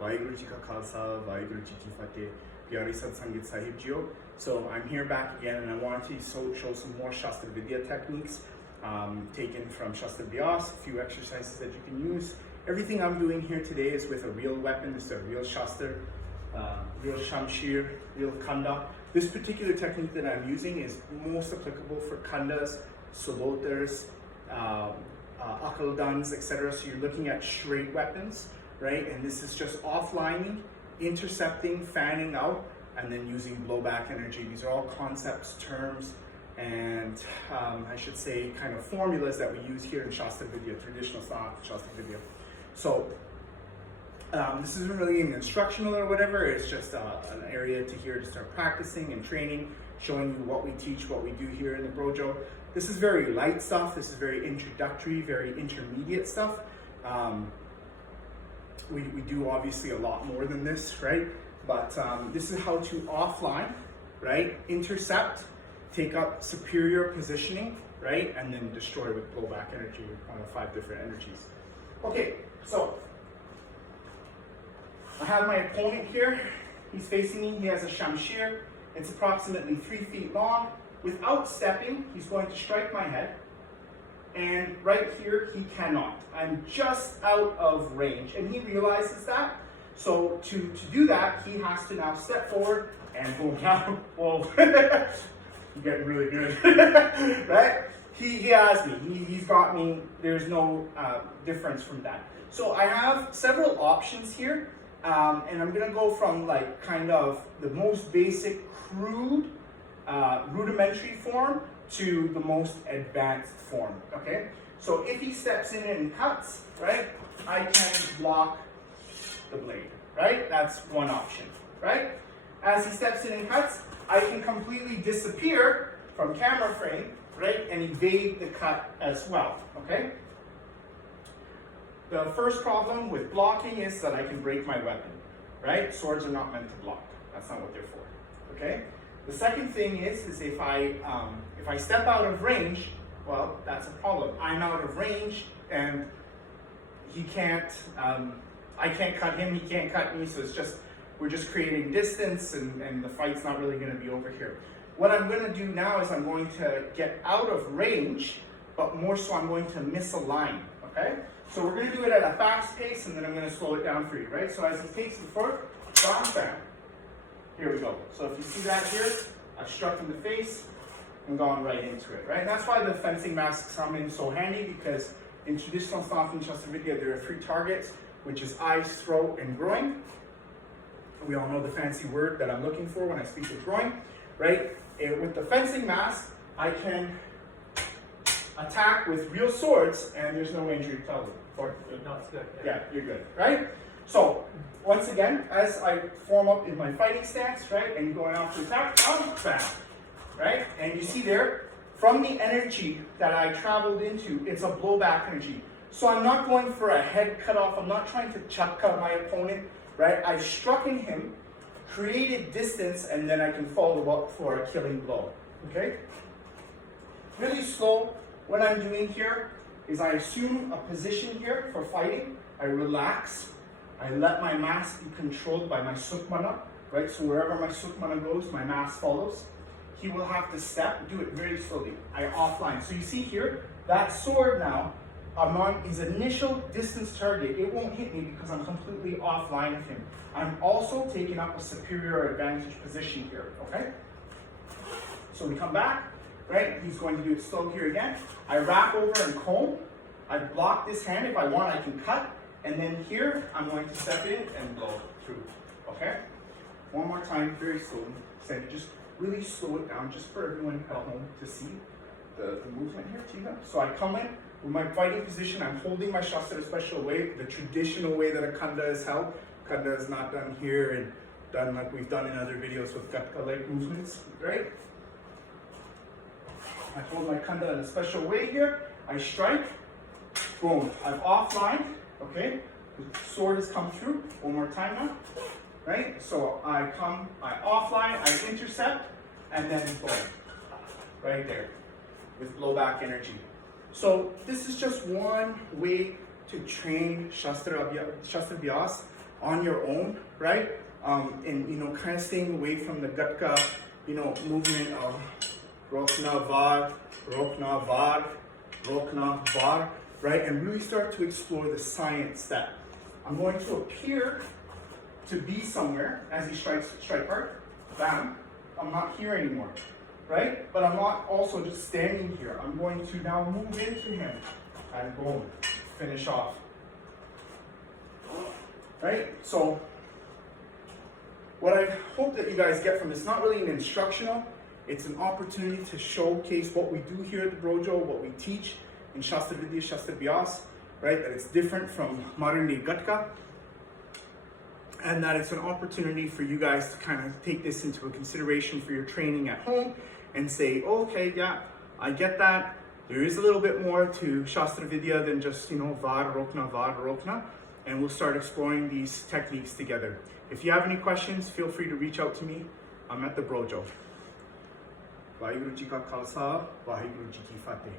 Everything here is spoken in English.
Vaheguru Ji Ka Khalsa, Vaheguru Ji Ki Fateh, Pyari Sat Sangat Sahib Jiyo. So I'm here back again, and I want to show some more shastarvidiya techniques taken from shastarvidiya, a few exercises that you can use. Everything I'm doing here today is with a real weapon. This is a real shastar, real shamshir, real khanda. This particular technique that I'm using is most applicable for khandas, salotars, akaldans, etc. So you're looking at straight weapons, right? And this is just offlining, intercepting, fanning out, and then using blowback energy. These are all concepts, terms, and I should say kind of formulas that we use here in shastarvidiya, traditional shastarvidiya. So this isn't really an instructional or whatever, it's just an area to here to start practicing and training, showing you what we teach, what we do here in the Brojo. This is very light stuff, this is very introductory, very intermediate stuff. We do obviously a lot more than this, right? But this is how to offline, right? Intercept, take up superior positioning, right? And then destroy with blowback energy, one of 5 different energies. Okay, so I have my opponent here. He's facing me, he has a shamshir. It's approximately 3 feet long. Without stepping, he's going to strike my head. And right here, he cannot. I'm just out of range. And he realizes that. So to do that, he has to now step forward and go down. Whoa, you're getting really good, right? He has me, he's got me. There's no difference from that. So I have several options here. And I'm gonna go from like kind of the most basic, crude, rudimentary form to the most advanced form, okay? So if he steps in and cuts, right, I can block the blade, right? That's one option, right? As he steps in and cuts, I can completely disappear from camera frame, right, and evade the cut as well, okay? The first problem with blocking is that I can break my weapon, right? Swords are not meant to block. That's not what they're for, okay? The second thing is if I step out of range, well, that's a problem. I'm out of range, and he can't, I can't cut him, he can't cut me, so it's just, we're just creating distance, and the fight's not really gonna be over here. What I'm gonna do now is I'm going to get out of range, but more so I'm going to misalign, okay? So we're gonna do it at a fast pace, and then I'm gonna slow it down for you, right? So as he takes the foot, bam, bam. Here we go. So if you see that here, I've struck in the face and gone right into it, right? And that's why the fencing masks come in so handy, because in traditional stance in shastarvidiya, there are 3 targets, which is eyes, throat, and groin. We all know the fancy word that I'm looking for when I speak of groin, right? And with the fencing mask, I can attack with real swords, and there's no injury to No, it's good. yeah, you're good, right? So, once again, as I form up in my fighting stance, right, and going out to attack, bam, right? And you see there, from the energy that I traveled into, it's a blowback energy. So I'm not going for a head cut off, I'm not trying to chuck cut my opponent, right? I've struck in him, created distance, and then I can follow up for a killing blow, okay? Really slow. What I'm doing here is I assume a position here for fighting. I relax. I let my mass be controlled by my sukmana, right? So wherever my sukmana goes, my mass follows. He will have to step, do it very slowly. I offline. So you see here, that sword now, I'm on his initial distance target. It won't hit me because I'm completely offline of him. I'm also taking up a superior advantage position here, okay? So we come back, right? He's going to do it slow here again. I wrap over and comb. I block this hand. If I want, I can cut. And then here, I'm going to step in and blow through, okay? One more time, very slowly. So just really slow it down just for everyone at home to see the movement here, Tina. So I come in with my fighting position. I'm holding my shastar a special way, the traditional way that a khanda is held. Khanda is not done here and done like we've done in other videos with gatka-like movements, right? I hold my khanda in a special way here. I strike, boom, I've offlined, okay? The sword has come through, one more time now, right? So I offline, I intercept, and then boom, right there, with blowback energy. So this is just one way to train shastarvidiya. on your own, right? And you know, kind of staying away from the gatka, you know, movement of rokna var, rokna var, rokna var, right? And really start to explore the science that I'm going to appear to be somewhere as he strike hard, bam, I'm not here anymore, right? But I'm not also just standing here. I'm going to now move into him and boom, finish off, right? So what I hope that you guys get from this, not really an instructional, it's an opportunity to showcase what we do here at the Brojo, what we teach in shastarvidiya, shastarvidiya, right? That it's different from modern day gatka, and that it's an opportunity for you guys to kind of take this into a consideration for your training at home and say, oh, okay, yeah, I get that. There is a little bit more to shastarvidiya than just, you know, var, rokna, and we'll start exploring these techniques together. If you have any questions, feel free to reach out to me. I'm at the Brojo. Vaheguru Ji Ka Khalsa, Vaheguru Ji Ki Fateh.